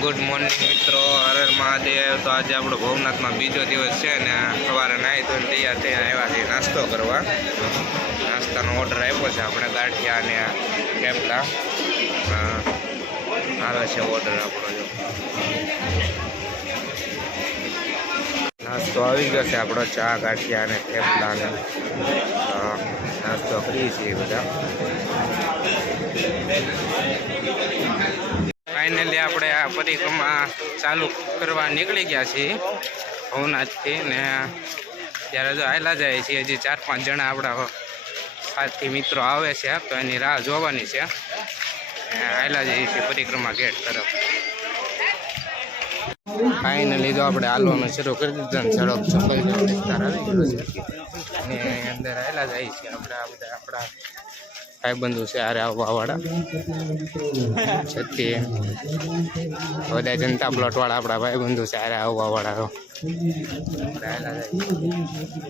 Good morning મિત્રો. હરર મહાદેવ. તો આજે આપણો ભવનાથમાં બીજો દિવસ છે ને સવારે નાહી ધોઈને તૈયાર થઈને આવ્યા છીએ નાસ્તો કરવા. નાસ્તાનો ઓર્ડર આપ્યો છે આપણે ગાંઠિયા અને કેપલા આવે છે ઓર્ડર આપણો નાસ્તો આવી ગયો છે આપણો ચા, ગાંઠિયા અને થેપલા ને. નાસ્તો કરીએ છીએ બધા. ફાઇનલી આપણે આ પરિક્રમા ચાલુ કરવા નીકળી ગયા છીએ. ભવનાથથી ને ત્યારે જો આયલા જાય છીએ, હજી ચાર પાંચ જણા આપણા સાથી મિત્રો આવે છે, તો એની રાહ જોવાની છે. આવેલા જઈએ છીએ પરિક્રમા ગેટ તરફ. ફાઇનલી જો આપણે હાલવાનું શરૂ કરી દીધું ને સડક જંગલ વિસ્તાર આવી ગયો છે. અને અંદર આવેલા જાય છે આપણે આ બધા આપણા ભાઈબંધુ છે આરે આવવાવાળા છતી બધા જનતા પ્લોટ વાળા આપણા ભાઈબંધુ છે આરે આવવાવાળા તો આપણે આવેલા જાય છીએ.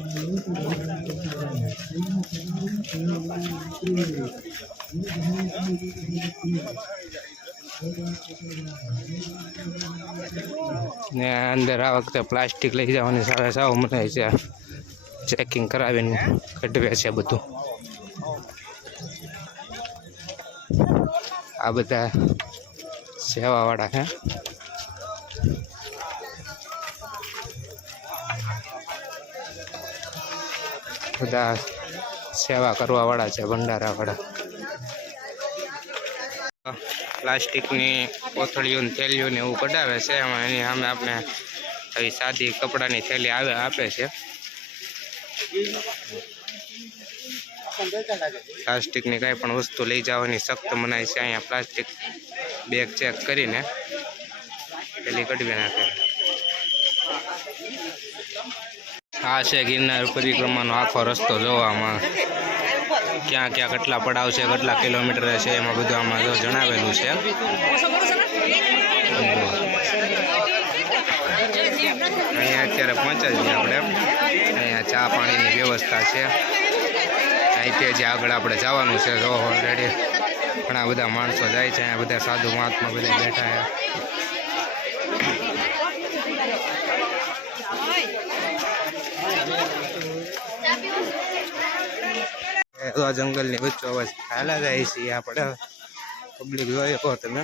ને અંદર આ વખતે પ્લાસ્ટિક લઈ જવાની સાવે સાવ મને છે ચેકિંગ કરાવીને કઢવે છે બધું આ બધા સેવાવાળા છે બધા સેવા કરવાવાળા છે, ભંડારાવાળા. પ્લાસ્ટિકની કોથળીઓ થેલીઓને એવું કઢાવે છે. એમાં એની સામે આપણે સાદી કપડાની થેલી આવે, આપે છે. પ્લાસ્ટિકની કાંઈ પણ વસ્તુ લઈ જવાની સખ્ત મનાય છે. અહીંયા પ્લાસ્ટિક બેગ ચેક કરીને પેલી કઢવી નાખે. આ છે ગિરનાર પરિક્રમાનો આખો રસ્તો જોવામાં. ક્યાં ક્યાં કેટલા પડાવ છે, કેટલા કિલોમીટર છે, એમાં બધું આમાં જો જણાવેલું છે. અહીંયા અત્યારે પહોંચ્યા છીએ આપણે. અહીંયા ચા પાણીની વ્યવસ્થા છે. અહીંથી જે આગળ આપણે જવાનું છે, જો ઓલરેડી ઘણા બધા માણસો જાય છે, અહીંયા બધા સાધુ મહાત્મા બધા બેઠા છે. તો આ જંગલની વચ્ચો અવાજ હાલા જાય છે આપણે પબ્લિક જોઈ કહો તમે.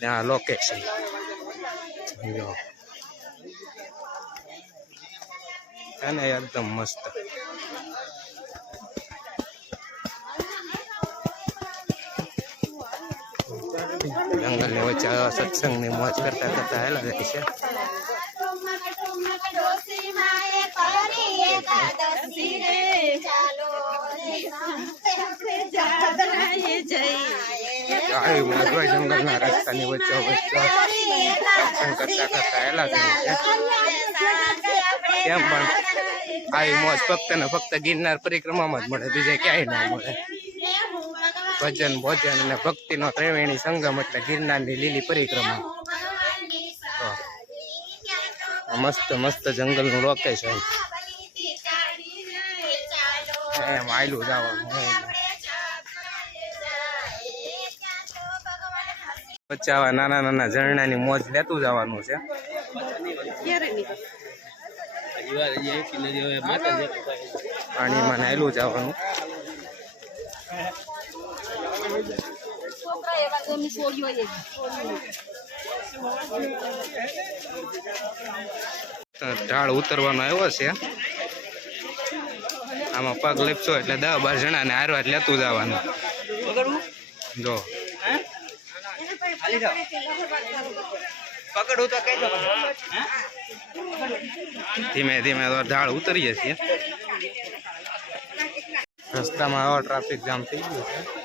ને આ લોકેશન જો. ને એકદમ મસ્ત. જંગલની વચ્ચે આ સત્સંગની મોજ કરતા કરતા હાલા જાય છે. આવી મોજ હોય જંગલના રસ્તાની વચ્ચે વચ્ચે સત્સંગ કરતા કરતા હેલા જાય છે. કેમ પણ? આવી મોજ ફક્ત ને ફક્ત ગિરનાર પરિક્રમામાં જ મળે બીજે ક્યાંય ના મળે. ભજન ભોજન અને ભક્તિનો ત્રિવેણી સંગમ એટલે ગિરનારની લીલી પરિક્રમા. મસ્ત મસ્ત જંગલનું લોકેશન એમ આયલું જવાનું બચાવવા નાના નાના ઝરણાની મોજ લેતું જવાનું છે. પાણીમાં નાયલું જવાનું ઢાળ ઉતરવાનો આવ્યો છે. આમાં પગ લેપશો એટલે દસ બાર જણા ને હારવા લેતું જવાનું. જો. ધીમે ધીમે તો ઢાળ ઉતરીએ છીએ. રસ્તામાં હવે ટ્રાફિક જામ થઈ ગયું છે.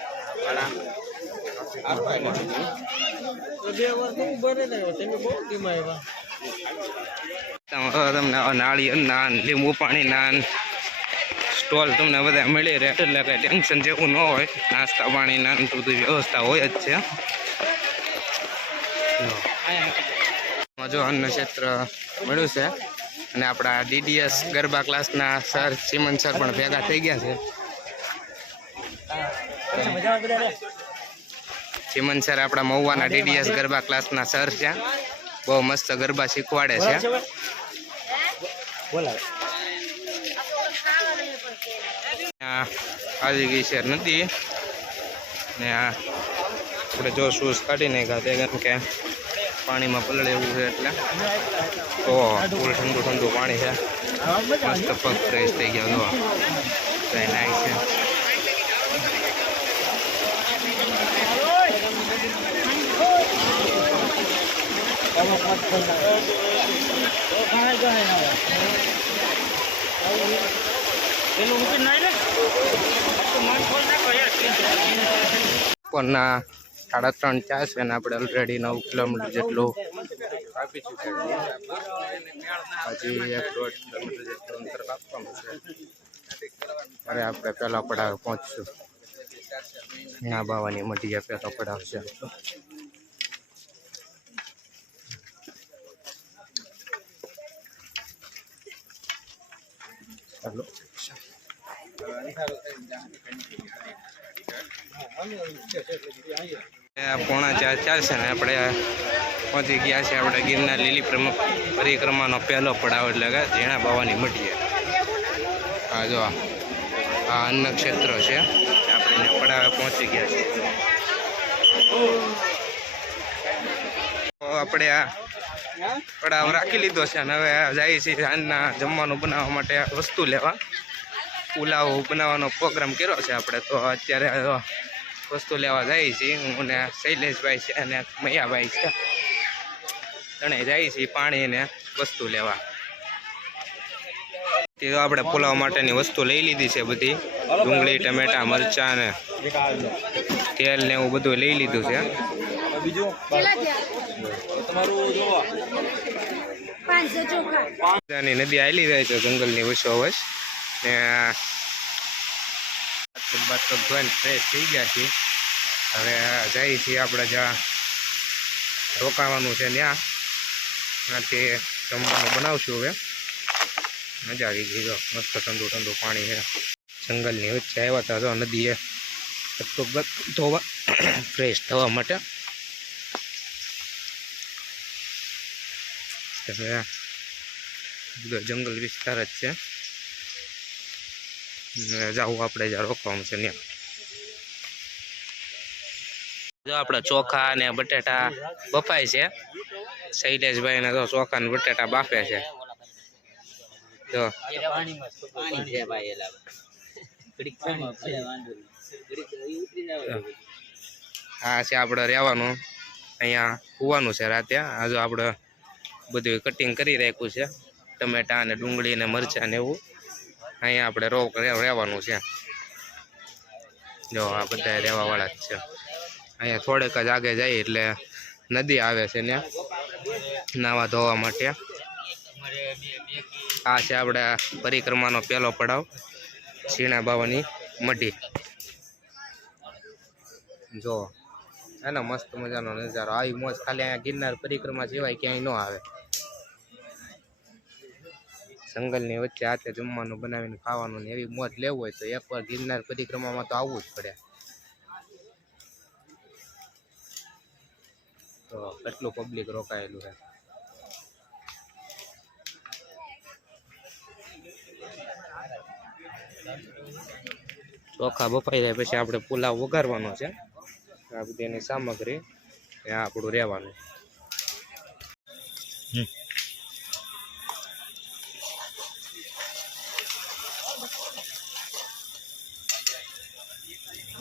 તમને નાળિયેર નાન, લીંબુ પાણી, નાન, સ્ટોલ તમને બધા મળી રહે. એટલે કઈ ટેન્શન જેવું ન હોય. નાસ્તા, પાણી, નાન બધી વ્યવસ્થા હોય જ છે. જો અન્ન ક્ષેત્ર મળ્યું છે અને આપણા ડીડીએસ ગરબા ક્લાસના સર સિમન સર પણ ભેગા થઈ ગયા છે. ચિમન સર આપણા મહુવાના ડીડીએસ ગરબા ક્લાસના સર છે. બહુ મસ્ત ગરબા શીખવાડે છે. આવી ગઈ છે નદી. ને આ આપણે જો શૂઝ કાઢી નાખ્યા તે કેમ કે પાણીમાં પલળે એવું છે એટલે. તો પૂરું ઠંડુ ઠંડુ પાણી છે. મસ્ત પગ ફ્રેશ થઈ ગયા કઈ નાઈસ છે. બપોરના સાડા ત્રણ ચાર છે ને આપણે ઓલરેડી નવ કિલોમીટર જેટલું કાપી ચૂક્યા હજી એક દોઢ કિલોમીટર જેટલું અંતર કાપવાનું છે. અરે આપણે પહેલા પડાવ પહોંચશું. ના બાવાની મઢીએ પહેલો પડાવ છે ચાલો પોણા ચાર છે ને આપણે પહોંચી ગયા છે આપણે ગીરના લીલી પ્રમુખ પરિક્રમાનો પહેલો પડાવ એટલે કે ઝીણા બાવાની મટીએ હા જો આ અન્ન ક્ષેત્ર છે. આપણે પડાવે પહોંચી ગયા છે. આપણે આ પડાવ રાખી લીધો છે અને હવે જાય છે સાંજના જમવાનું બનાવવા માટે વસ્તુ લેવા. પુલાવ બનાવવાનો પ્રોગ્રામ કર્યો છે આપણે, તો અત્યારે વસ્તુ લેવા જાય છે. હું ને શૈલેષભાઈ છે અને મૈયાભાઈ છે. ત્રણે જાય છે પાણીને વસ્તુ લેવા. તે આપણે પુલાવ માટેની વસ્તુ લઈ લીધી છે બધી. ડુંગળી, ટમેટા, મરચા ને તેલ ને એવું બધું લઈ લીધું છે. નદી આવેલી જાય છે, જંગલની વચ્ચોવચ ને બાથરૂમ ધોઈને ફ્રેશ થઈ ગયા છીએ. હવે જઈએ છીએ આપણે જ્યાં રોકાવાનું છે ત્યાં. ત્યાંથી જમવાનું બનાવશું હવે. મજા આવી ગઈ મસ્ત ઠંડુ ઠંડુ પાણી છે. જંગલની વચ્ચે આવ્યા હતા જો, નદીએ. ધોવા ફ્રેશ થવા માટે હવે બધો જંગલ વિસ્તાર જ છે. જવું આપણે જ્યાં રોકવાનું છે ત્યાં જો આપણે ચોખા ને બટેટા બફાય છે. શૈલેષભાઈ ને ચોખા ને બટેટા બાફે છે. જો. હા, છે આપણે રહેવાનું. અહીંયા હોવાનું છે રાતે. આ જો આપણે બધું કટિંગ કરી રાખ્યું છે. ટમેટા અને ડુંગળી ને મરચાં ને એવું. અહીંયા આપણે રોક રહેવાનું છે. જો, આ બધા રહેવા વાળા જ છે. અહીંયા થોડેક જ આગળ જાય એટલે નદી આવે છે ત્યાં. નાવા ધોવા માટે. આ છે આપણે પરિક્રમાનો પહેલો પડાવ. સીણા બાવાની મઢી. જો, એનો મસ્ત મજાનો નજારો. આવી મોજ. ખાલી અહીંયા ગિરનાર પરિક્રમા સિવાય ક્યાંય ન આવે. જંગલની વચ્ચે હાથે જમવાનું બનાવીને ખાવાનું ને એવી મોજ લેવું હોય તો એકવાર ગિરનાર પરિક્રમામાં તો આવવું જ પડે. તો કેટલું પબ્લિક રોકાયેલું છે? ચોખા બફાઈ જાય પછી આપણે પુલાવ વઘારવાનો છે. આ બધી એની સામગ્રી આપણું રહેવાનું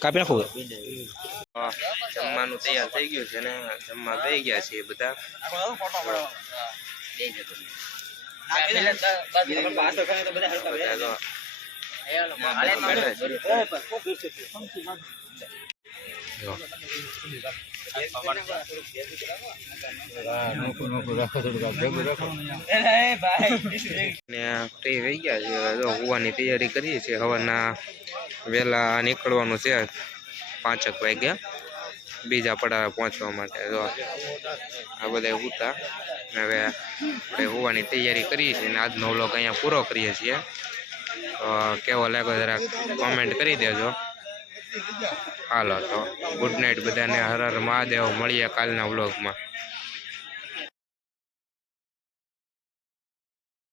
કાપી નાખો જમવાનું તૈયાર થઈ ગયું છે ને જમવા થઈ ગયા છે બધા. બધા ફ્રી ગયા છે હવે હોવાની તૈયારી કરીએ છીએ હવાના વહેલા નીકળવાનું છે પાંચક વાગ્યા બીજા પડાવે પહોંચવા માટે જો આ બધા ઉતા હવે આપણે હોવાની તૈયારી કરીએ છીએ ને આજનો વ્લોગ અહીંયા પૂરો કરીએ છીએ કેવો લાગ્યો જરાક કોમેન્ટ કરી દેજો હાલો તો ગુડ નાઇટ બધાને. હર હર મહાદેવ મળીએ કાલના વ્લોગમાં.